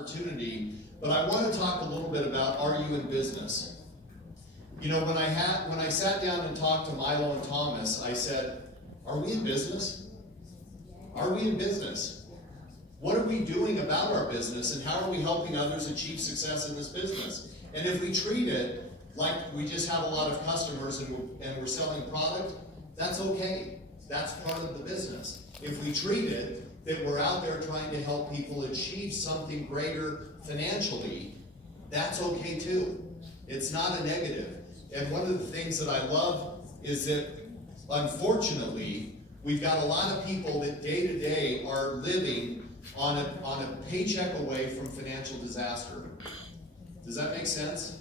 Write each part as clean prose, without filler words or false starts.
opportunity, but I want to talk a little bit about, are you in business? You know, when I sat down and talked to Milo and Thomas, I said, are we in business? Are we in business? What are we doing about our business, and how are we helping others achieve success in this business? And if we treat it like we just have a lot of customers and we're selling product, that's okay. That's part of the business. If we treat it that we're out there trying to help people achieve something greater financially, that's okay too. It's not a negative. And one of the things that I love is that, unfortunately, we've got a lot of people that day to day are living on a paycheck away from financial disaster. Does that make sense?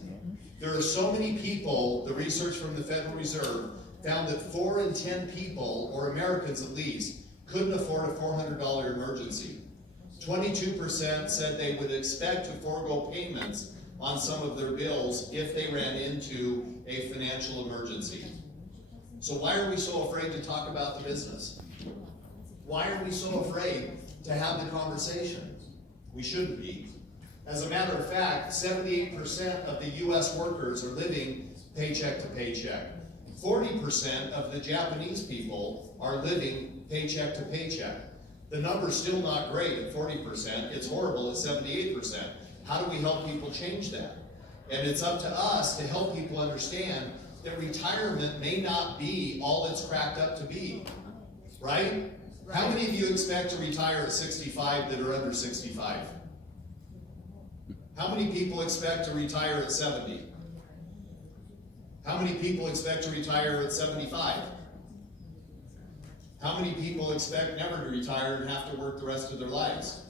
There are so many people, the research from the Federal Reserve found that 4 in 10 people, or Americans at least, couldn't afford a $400 emergency. 22% said they would expect to forego payments on some of their bills if they ran into a financial emergency. So why are we so afraid to talk about the business? Why are we so afraid to have the conversation? We shouldn't be. As a matter of fact, 78% of the US workers are living paycheck to paycheck. 40% of the Japanese people are living paycheck to paycheck. The number's still not great at 40%. It's horrible at 78%. How do we help people change that? And it's up to us to help people understand that retirement may not be all it's cracked up to be, right? How many of you expect to retire at 65 that are under 65? How many people expect to retire at 70? How many people expect to retire at 75? How many people expect never to retire and have to work the rest of their lives?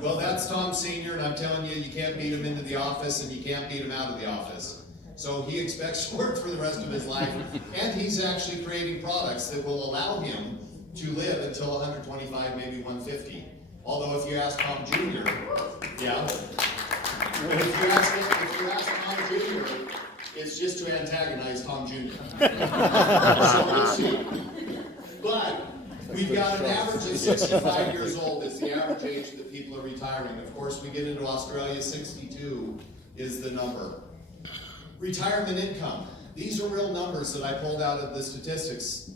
Well, that's Tom Sr., and I'm telling you, you can't beat him into the office and you can't beat him out of the office. So he expects to work for the rest of his life, and he's actually creating products that will allow him to live until 125, maybe 150. Although if you ask Tom Jr., yeah, if you ask Tom Jr., it's just to antagonize Tom Jr. So we'll see. But we've got an average of 65 years old. It's the average age that people are retiring. Of course, we get into Australia, 62 is the number. Retirement income. These are real numbers that I pulled out of the statistics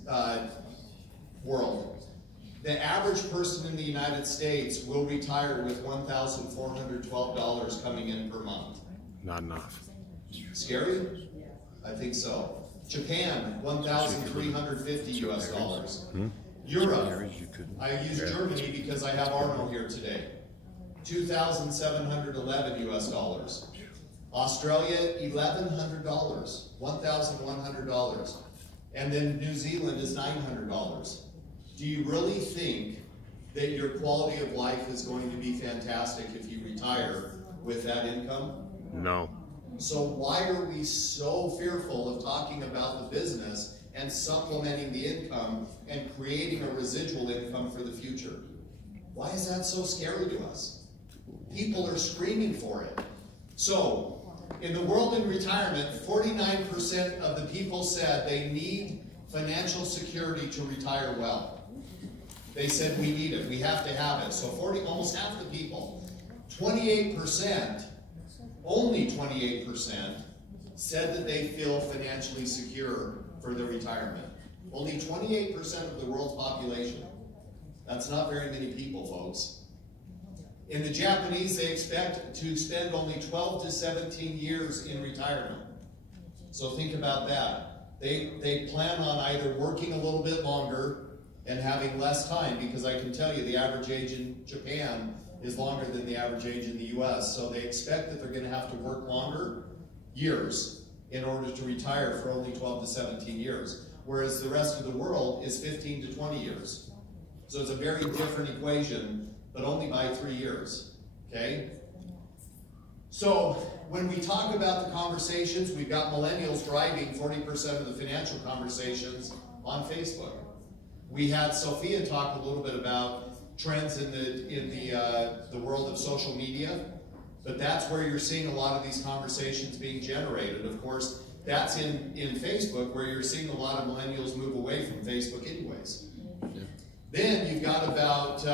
world. The average person in the United States will retire with $1,412 coming in per month. Not enough. Scary? I think so. Japan, $1,350 US dollars. Europe, I use Germany because I have Arno here today. $2,711 US dollars. Australia, $1,100, $1,100. And then New Zealand is $900. Do you really think that your quality of life is going to be fantastic if you retire with that income? No. So why are we so fearful of talking about the business and supplementing the income and creating a residual income for the future? Why is that so scary to us? People are screaming for it. So, in the world in retirement, 49% of the people said they need financial security to retire well. They said we need it, we have to have it. So almost half the people, 28%, only 28% said that they feel financially secure for their retirement. Only 28% of the world's population. That's not very many people, folks. In the Japanese, they expect to spend only 12 to 17 years in retirement. So think about that. They plan on either working a little bit longer and having less time, because I can tell you the average age in Japan is longer than the average age in the US. So they expect that they're going to have to work longer years in order to retire for only 12 to 17 years. Whereas the rest of the world is 15 to 20 years. So it's a very different equation, but only by 3 years, okay? So when we talk about the conversations, we've got millennials driving 40% of the financial conversations on Facebook. We had Sophia talk a little bit about trends in the world of social media, but that's where you're seeing a lot of these conversations being generated. Of course, that's in Facebook, where you're seeing a lot of millennials move away from Facebook anyways. Yeah. Then you've got about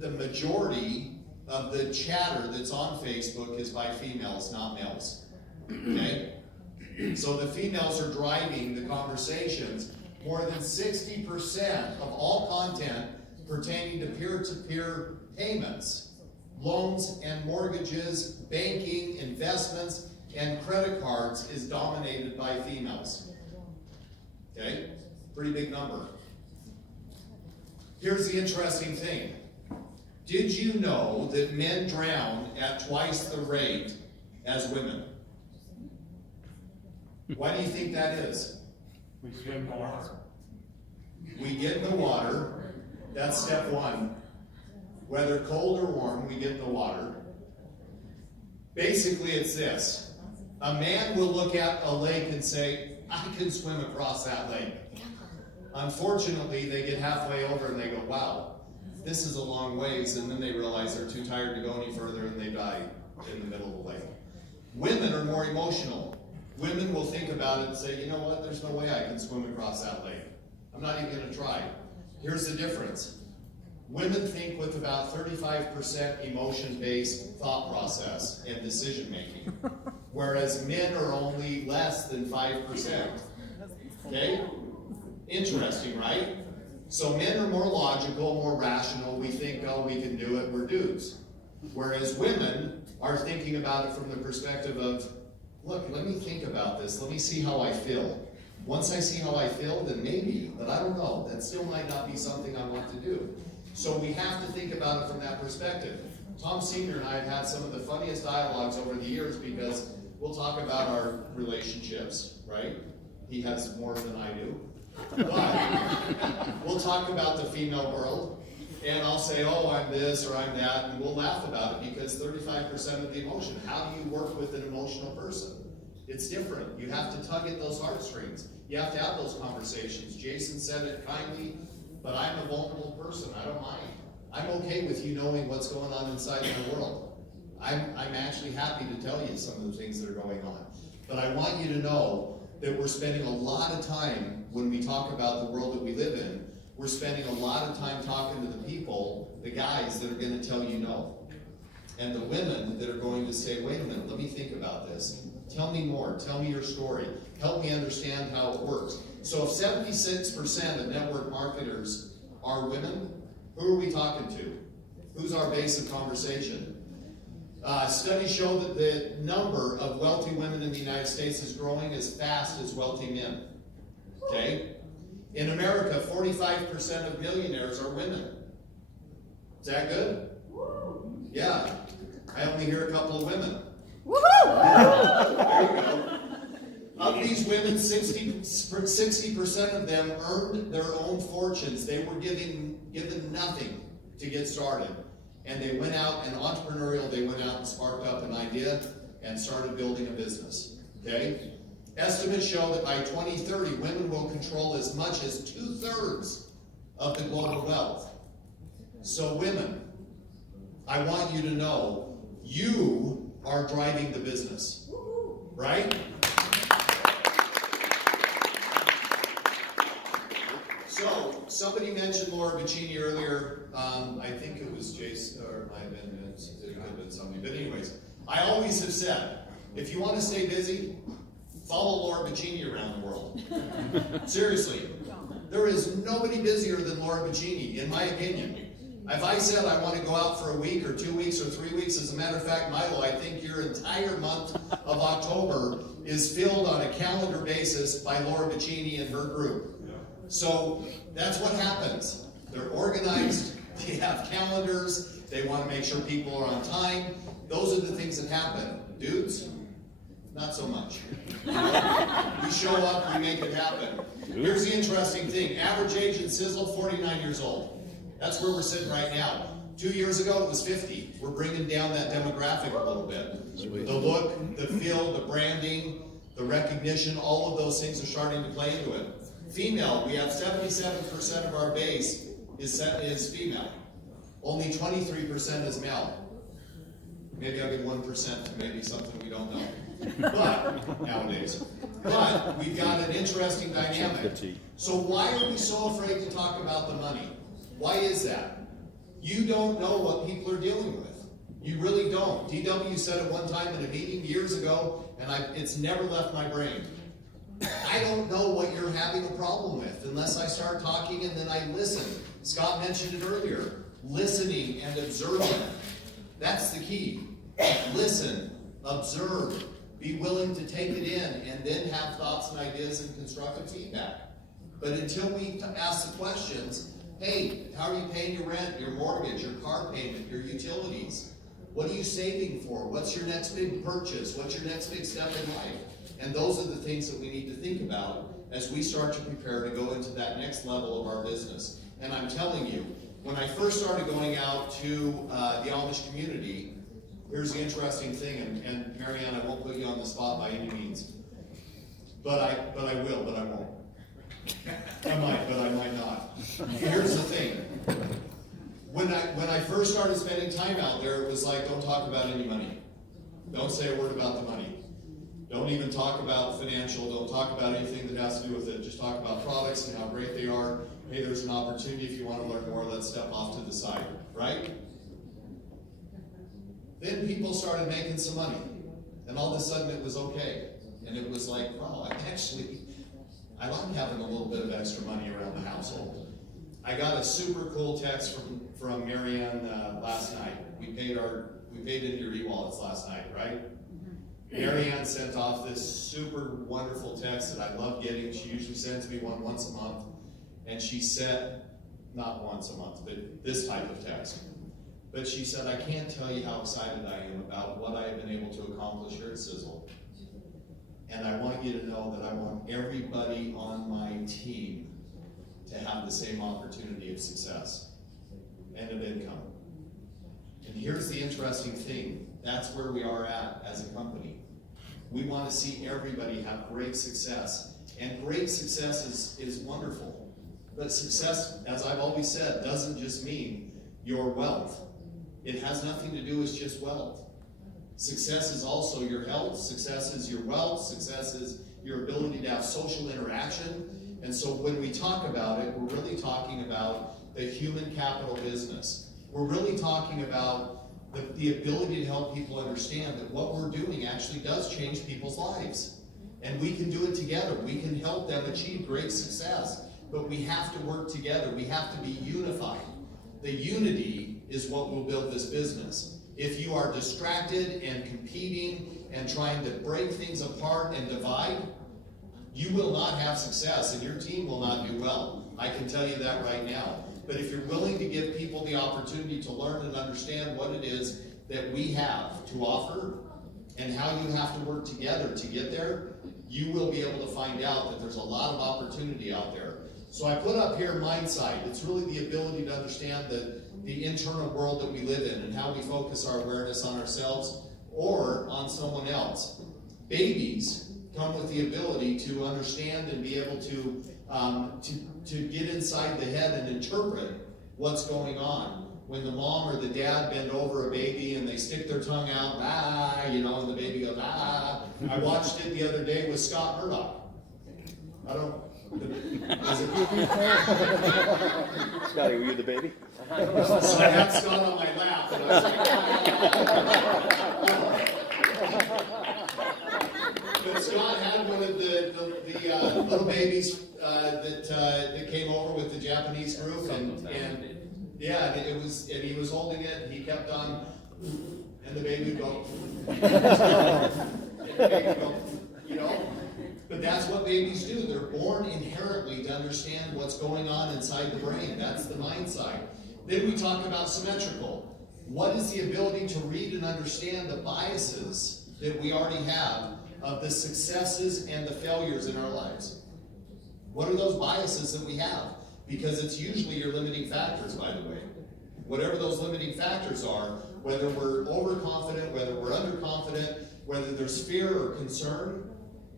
the majority of the chatter that's on Facebook is by females, not males. Okay? So the females are driving the conversations. More than 60% of all content pertaining to peer-to-peer payments, loans and mortgages, banking, investments, and credit cards is dominated by females. Okay? Pretty big number. Here's the interesting thing. Did you know that men drown at twice the rate as women? Why do you think that is? We swim in the water. We get in the water. That's step one. Whether cold or warm, we get in the water. Basically, it's this. A man will look at a lake and say, I can swim across that lake. Unfortunately, they get halfway over and they go, wow, this is a long ways, and then they realize they're too tired to go any further and they die in the middle of the lake. Women are more emotional. Women will think about it and say, you know what, there's no way I can swim across that lake. I'm not even going to try. Here's the difference. Women think with about 35% emotion-based thought process and decision-making, whereas men are only less than 5%. Okay? Interesting, right? So men are more logical, more rational. We think, oh, we can do it, we're dudes. Whereas women are thinking about it from the perspective of, look, let me think about this. Let me see how I feel. Once I see how I feel, then maybe, but I don't know. That still might not be something I want to do. So we have to think about it from that perspective. Tom Sr. and I have had some of the funniest dialogues over the years because we'll talk about our relationships, right? He has more than I do. But we'll talk about the female world, and I'll say, oh, I'm this or I'm that, and we'll laugh about it because 35% of the emotion. How do you work with an emotional person? It's different. You have to tug at those heartstrings. You have to have those conversations. Jason said it kindly, but I'm a vulnerable person. I don't mind. I'm okay with you knowing what's going on inside my world. I'm actually happy to tell you some of the things that are going on. But I want you to know that we're spending a lot of time, when we talk about the world that we live in, we're spending a lot of time talking to the people, the guys that are going to tell you no. And the women that are going to say, wait a minute, let me think about this. Tell me more. Tell me your story. Help me understand how it works. So if 76% of network marketers are women, who are we talking to? Who's our base of conversation? Studies show that the number of wealthy women in the United States is growing as fast as wealthy men. Okay? In America, 45% of millionaires are women. Is that good? Yeah. I only hear a couple of women. Woohoo! There you go. Of these women, 60% of them earned their own fortunes. They were given nothing to get started. And they went out and entrepreneurial, they went out and sparked up an idea and started building a business. Okay? Estimates show that by 2030, women will control as much as 2/3 of the global wealth. So women, I want you to know, you are driving the business. Right? So, somebody mentioned Laura Bacini earlier. I think it was Jason, or it might have been, it could have been somebody. But anyways, I always have said, if you want to stay busy, follow Laura Bacini around the world. Seriously. There is nobody busier than Laura Bacini, in my opinion. If I said I want to go out for a week or 2 weeks or 3 weeks, as a matter of fact, Milo, I think your entire month of October is filled on a calendar basis by Laura Bacini and her group. So that's what happens. They're organized, they have calendars, they want to make sure people are on time. Those are the things that happen. Dudes, not so much. We show up, we make it happen. Here's the interesting thing. Average age in Sizzle, 49 years old. That's where we're sitting right now. 2 years ago, it was 50. We're bringing down that demographic a little bit. The look, the feel, the branding, the recognition, all of those things are starting to play into it. Female, we have 77% of our base is female. Only 23% is male. Maybe I'll give 1% to maybe something we don't know. But, nowadays. But, we've got an interesting dynamic. So why are we so afraid to talk about the money? Why is that? You don't know what people are dealing with. You really don't. DW said it one time in a meeting years ago, and it's never left my brain. I don't know what you're having a problem with unless I start talking and then I listen. Scott mentioned it earlier. Listening and observing. That's the key. Listen, observe, be willing to take it in, and then have thoughts and ideas and constructive feedback. But until we ask the questions, hey, how are you paying your rent, your mortgage, your car payment, your utilities? What are you saving for? What's your next big purchase? What's your next big step in life? And those are the things that we need to think about as we start to prepare to go into that next level of our business. And I'm telling you, when I first started going out to the Amish community, here's the interesting thing, and Marianne, I won't put you on the spot by any means. But I will, but I won't. I might, but I might not. Here's the thing. When I first started spending time out there, it was like, don't talk about any money. Don't say a word about the money. Don't even talk about financial. Don't talk about anything that has to do with it. Just talk about products and how great they are. Hey, there's an opportunity. If you want to learn more, let's step off to the side, right? Then people started making some money. And all of a sudden it was okay. And it was like, wow, I like having a little bit of extra money around the household. I got a super cool text from Marianne last night. We paid into your e-wallets last night, right? Marianne sent off this super wonderful text that I love getting. She usually sends me one once a month. And she said, not once a month, but this type of text. But she said, I can't tell you how excited I am about what I have been able to accomplish here at Sizzle. And I want you to know that I want everybody on my team to have the same opportunity of success and of income. And here's the interesting thing. That's where we are at as a company. We want to see everybody have great success. And great success is wonderful. But success, as I've always said, doesn't just mean your wealth. It has nothing to do with just wealth. Success is also your health. Success is your wealth. Success is your ability to have social interaction. And so when we talk about it, we're really talking about the human capital business. We're really talking about the ability to help people understand that what we're doing actually does change people's lives. And we can do it together. We can help them achieve great success. But we have to work together. We have to be unified. The unity is what will build this business. If you are distracted and competing and trying to break things apart and divide, you will not have success and your team will not do well. I can tell you that right now. But if you're willing to give people the opportunity to learn and understand what it is that we have to offer and how you have to work together to get there, you will be able to find out that there's a lot of opportunity out there. So I put up here Mindsight. It's really the ability to understand the internal world that we live in and how we focus our awareness on ourselves or on someone else. Babies come with the ability to understand and be able to get inside the head and interpret what's going on. When the mom or the dad bend over a baby and they stick their tongue out, and the baby goes, I watched it the other day with Scott Murdoch. Scotty, were you the baby? So I had Scott on my lap, and I was like, but Scott had one of the little babies that came over with the Japanese group, and he was holding it, and he kept on, and the baby would go, and the baby would go, But that's what babies do. They're born inherently to understand what's going on inside the brain. That's the mind side. Then we talk about symmetrical. What is the ability to read and understand the biases that we already have of the successes and the failures in our lives? What are those biases that we have? Because it's usually your limiting factors, by the way. Whatever those limiting factors are, whether we're overconfident, whether we're underconfident, whether there's fear or concern,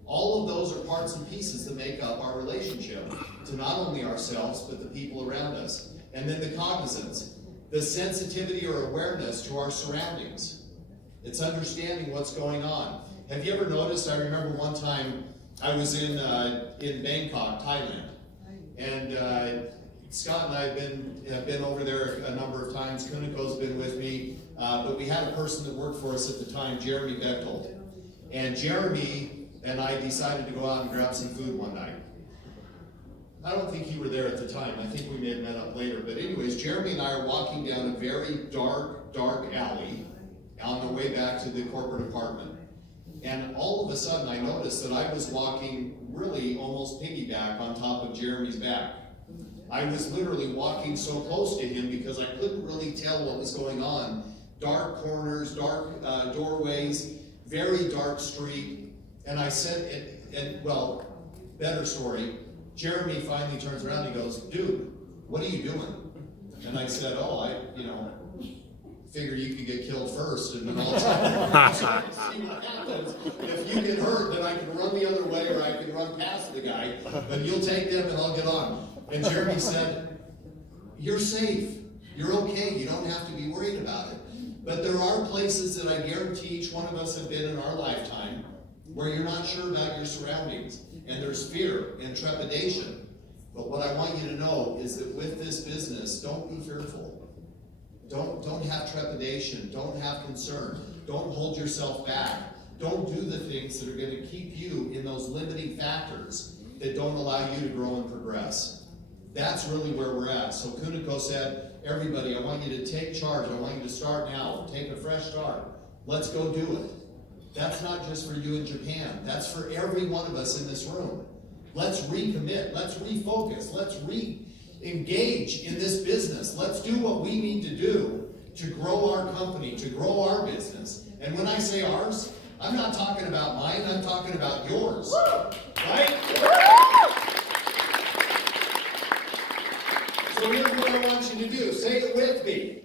all of those are parts and pieces that make up our relationship to not only ourselves, but the people around us. And then the cognizance, the sensitivity or awareness to our surroundings. It's understanding what's going on. Have you ever noticed, I remember one time I was in Bangkok, Thailand. And, Scott and I have been over there a number of times. Kuniko's been with me, but we had a person that worked for us at the time, Jeremy Bechtold. And Jeremy and I decided to go out and grab some food one night. I don't think you were there at the time. I think we may have met up later. But anyways, Jeremy and I are walking down a very dark alley on the way back to the corporate apartment. And all of a sudden I noticed that I was walking really almost piggyback on top of Jeremy's back. I was literally walking so close to him because I couldn't really tell what was going on. Dark corners, dark doorways, very dark street. And I said, well, better story. Jeremy finally turns around and he goes, "Dude, what are you doing?" And I said, "Oh, I figured you could get killed first, and then I'll try to see what happens. If you get hurt, then I can run the other way or I can run past the guy, but you'll take them and I'll get on." And Jeremy said, "You're safe. You're okay. You don't have to be worried about it." But there are places that I guarantee each one of us have been in our lifetime where you're not sure about your surroundings, and there's fear and trepidation. But what I want you to know is that with this business, don't be fearful. Don't have trepidation. Don't have concern. Don't hold yourself back. Don't do the things that are going to keep you in those limiting factors that don't allow you to grow and progress. That's really where we're at. So Kuniko said, "Everybody, I want you to take charge. I want you to start now. Take a fresh start. Let's go do it." That's not just for you in Japan. That's for every one of us in this room. Let's recommit. Let's refocus. Let's re-engage in this business. Let's do what we need to do to grow our company, to grow our business. And when I say ours, I'm not talking about mine. I'm talking about yours. Right? So here's what I want you to do. Say it with me.